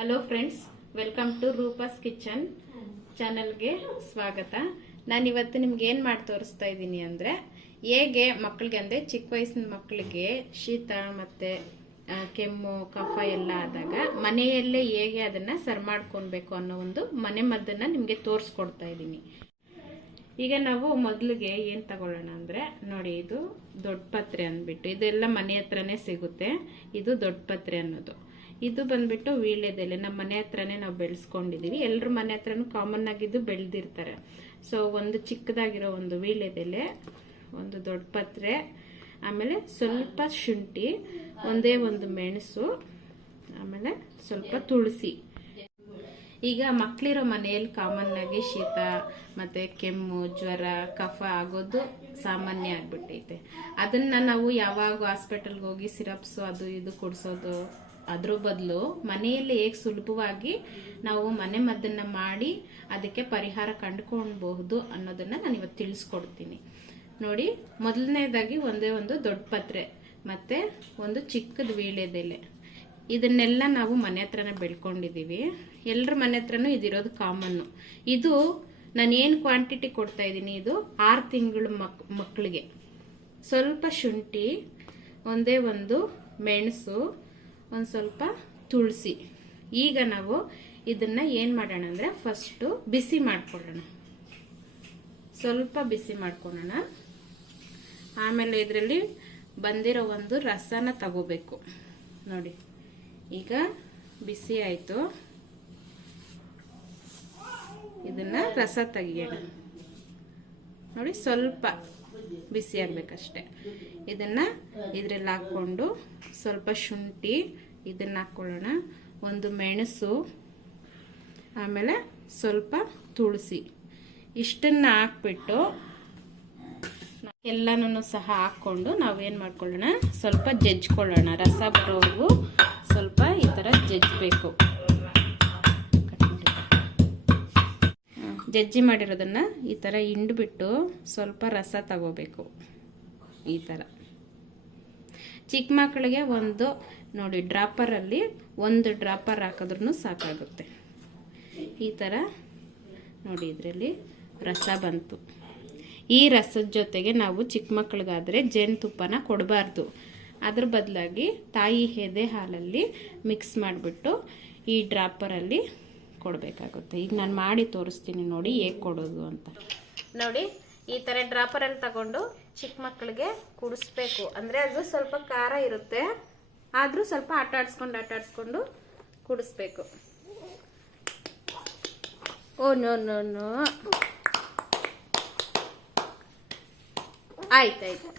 Hello friends, welcome to Rupa's kitchen ಚಾನಲ್ಗೆ ಸ್ವಾಗತ. ನಾನು ಇವತ್ತು ನಿಮ್ಗೆ ಏನು ಮಾಡಿ ತೋರಿಸ್ತಾ ಇದ್ದೀನಿ ಅಂದರೆ, ಹೇಗೆ ಮಕ್ಕಳಿಗೆ ಅಂದರೆ ಚಿಕ್ಕ ವಯಸ್ಸಿನ ಮಕ್ಕಳಿಗೆ ಶೀತ ಮತ್ತು ಕೆಮ್ಮು ಕಫ ಎಲ್ಲ ಆದಾಗ ಮನೆಯಲ್ಲೇ ಹೇಗೆ ಅದನ್ನು ಸರಿ ಮಾಡ್ಕೊಳ್ಬೇಕು ಅನ್ನೋ ಒಂದು ಮನೆ ಮದ್ದನ್ನು ನಿಮಗೆ ತೋರಿಸ್ಕೊಡ್ತಾ ಇದ್ದೀನಿ. ಈಗ ನಾವು ಮೊದಲಿಗೆ ಏನು ತಗೊಳ್ಳೋಣ ಅಂದರೆ, ನೋಡಿ, ಇದು ದೊಡ್ಡ ಪತ್ರೆ ಅಂದ್ಬಿಟ್ಟು ಇದೆಲ್ಲ ಮನೆ ಹತ್ರನೇ ಸಿಗುತ್ತೆ. ಇದು ದೊಡ್ಡ ಪತ್ರೆ ಅನ್ನೋದು. ಇದು ಬಂದ್ಬಿಟ್ಟು ವೀಳ್ಯದೆಲೆ ನಮ್ಮ ಮನೆ ಹತ್ರನೇ ನಾವು ಬೆಳೆಸ್ಕೊಂಡಿದೀವಿ. ಎಲ್ಲರ ಮನೆ ಹತ್ರನೂ ಕಾಮನ್ ಆಗಿದ್ದು ಬೆಳೆದಿರ್ತಾರೆ. ಸೊ ಒಂದು ಚಿಕ್ಕದಾಗಿರೋ ಒಂದು ವೀಳ್ಯದೆಲೆ, ಒಂದು ದೊಡ್ಡ ಪತ್ರೆ, ಆಮೇಲೆ ಸ್ವಲ್ಪ ಶುಂಠಿ, ಒಂದೇ ಒಂದು ಮೆಣಸು, ಆಮೇಲೆ ಸ್ವಲ್ಪ ತುಳಸಿ. ಈಗ ಮಕ್ಕಳಿರೋ ಮನೆಯಲ್ಲಿ ಕಾಮನ್ ಆಗಿ ಶೀತ ಮತ್ತೆ ಕೆಮ್ಮು ಜ್ವರ ಕಫ ಆಗೋದು ಸಾಮಾನ್ಯ ಆಗ್ಬಿಟ್ಟೈತೆ. ಅದನ್ನ ನಾವು ಯಾವಾಗ ಹಾಸ್ಪಿಟಲ್ಗೆ ಹೋಗಿ ಸಿರಪ್ಸು ಅದು ಇದು ಕುಡಿಸೋದು, ಅದ್ರ ಬದಲು ಮನೆಯಲ್ಲಿ ಹೇಗೆ ಸುಲಭವಾಗಿ ನಾವು ಮನೆ ಮದ್ದನ್ನ ಮಾಡಿ ಅದಕ್ಕೆ ಪರಿಹಾರ ಕಂಡುಕೊಳ್ಬಹುದು ಅನ್ನೋದನ್ನ ನಾನು ಇವತ್ತು ತಿಳಿಸ್ಕೊಡ್ತೀನಿ. ನೋಡಿ, ಮೊದಲನೇದಾಗಿ ಒಂದೇ ಒಂದು ದೊಡ್ಡ ಪತ್ರೆ ಮತ್ತೆ ಒಂದು ಚಿಕ್ಕದ ವೀಳ್ಯದೆಲೆ, ಇದನ್ನೆಲ್ಲ ನಾವು ಮನೆ ಹತ್ರನೇ ಬೆಳ್ಕೊಂಡಿದೀವಿ. ಎಲ್ಲರ ಮನೆ ಹತ್ರನೂ ಇದಿರೋದು ಕಾಮನ್ನು. ಇದು ನಾನು ಏನು ಕ್ವಾಂಟಿಟಿ ಕೊಡ್ತಾ ಇದ್ದೀನಿ, ಇದು 6 ತಿಂಗಳ ಮಕ್ಕಳಿಗೆ. ಸ್ವಲ್ಪ ಶುಂಠಿ, ಒಂದೇ ಒಂದು ಮೆಣಸು, ಒಂದು ಸ್ವಲ್ಪ ತುಳಸಿ. ಈಗ ನಾವು ಇದನ್ನ ಏನು ಮಾಡೋಣ ಅಂದರೆ, ಫಸ್ಟು ಬಿಸಿ ಮಾಡ್ಕೊಳ್ಳೋಣ. ಸ್ವಲ್ಪ ಬಿಸಿ ಮಾಡ್ಕೊಳ್ಳೋಣ. ಆಮೇಲೆ ಇದರಲ್ಲಿ ಬಂದಿರೋ ಒಂದು ರಸನ ತಗೋಬೇಕು. ನೋಡಿ, ಈಗ ಬಿಸಿ ಆಯಿತು. ಇದನ್ನ ರಸ ತೆಗಿಯೋಣ. ನೋಡಿ, ಸ್ವಲ್ಪ ಬಿಸಿ ಆಗ್ಬೇಕಷ್ಟೆ. ಇದನ್ನ ಇದ್ರಲ್ಲಿ ಹಾಕೊಂಡು ಸ್ವಲ್ಪ ಶುಂಠಿ ಇದನ್ನ ಹಾಕೊಳ್ಳೋಣ, ಒಂದು ಮೆಣಸು, ಆಮೇಲೆ ಸ್ವಲ್ಪ ತುಳಸಿ. ಇಷ್ಟನ್ನ ಹಾಕ್ಬಿಟ್ಟು ಎಲ್ಲನೂ ಸಹ ಹಾಕೊಂಡು ನಾವೇನ್ ಮಾಡ್ಕೊಳ್ಳೋಣ, ಸ್ವಲ್ಪ ಜಜ್ಕೊಳ್ಳೋಣ. ರಸ ಬರೋವರೆಗೂ ಸ್ವಲ್ಪ ಈ ತರ ಜಜ್ಬೇಕು. ಜಜ್ಜಿ ಮಾಡಿರೋದನ್ನ ಈ ತರ ಹಿಂಡ್ಬಿಟ್ಟು ಸ್ವಲ್ಪ ರಸ ತಗೋಬೇಕು. ಈ ತರ ಚಿಕ್ಕ ಮಕ್ಕಳಿಗೆ ಒಂದು ನೋಡಿ ಡ್ರಾಪರಲ್ಲಿ ಒಂದು ಡ್ರಾಪರ್ ಹಾಕಿದ್ರೂ ಸಾಕಾಗುತ್ತೆ. ಈ ತರ ನೋಡಿ, ಇದರಲ್ಲಿ ರಸ ಬಂತು. ಈ ರಸದ ಜೊತೆಗೆ ನಾವು ಚಿಕ್ಕ ಮಕ್ಕಳಿಗಾದ್ರೆ ಜೇನುತುಪ್ಪನ ಕೊಡಬಾರ್ದು. ಅದ್ರ ಬದಲಾಗಿ ತಾಯಿ ಎದೆ ಹಾಲಲ್ಲಿ ಮಿಕ್ಸ್ ಮಾಡಿಬಿಟ್ಟು ಈ ಡ್ರಾಪರಲ್ಲಿ ಕೊಡಬೇಕಾಗುತ್ತೆ. ಈಗ ನಾನು ಮಾಡಿ ತೋರಿಸ್ತೀನಿ, ನೋಡಿ ಹೇಗೆ ಕೊಡೋದು ಅಂತ. ನೋಡಿ, ಈ ಥರ ಡ್ರಾಪರಲ್ಲಿ ತಗೊಂಡು ಚಿಕ್ಕ ಮಕ್ಕಳಿಗೆ ಕುಡಿಸ್ಬೇಕು. ಅಂದರೆ ಅದು ಸ್ವಲ್ಪ ಖಾರ ಇರುತ್ತೆ, ಆದರೂ ಸ್ವಲ್ಪ ಆಟ ಆಡಿಸ್ಕೊಂಡು ಕುಡಿಸ್ಬೇಕು. ಓ ನೋ ನೋ ನೋ, ಆಯ್ತಾಯ್ತು.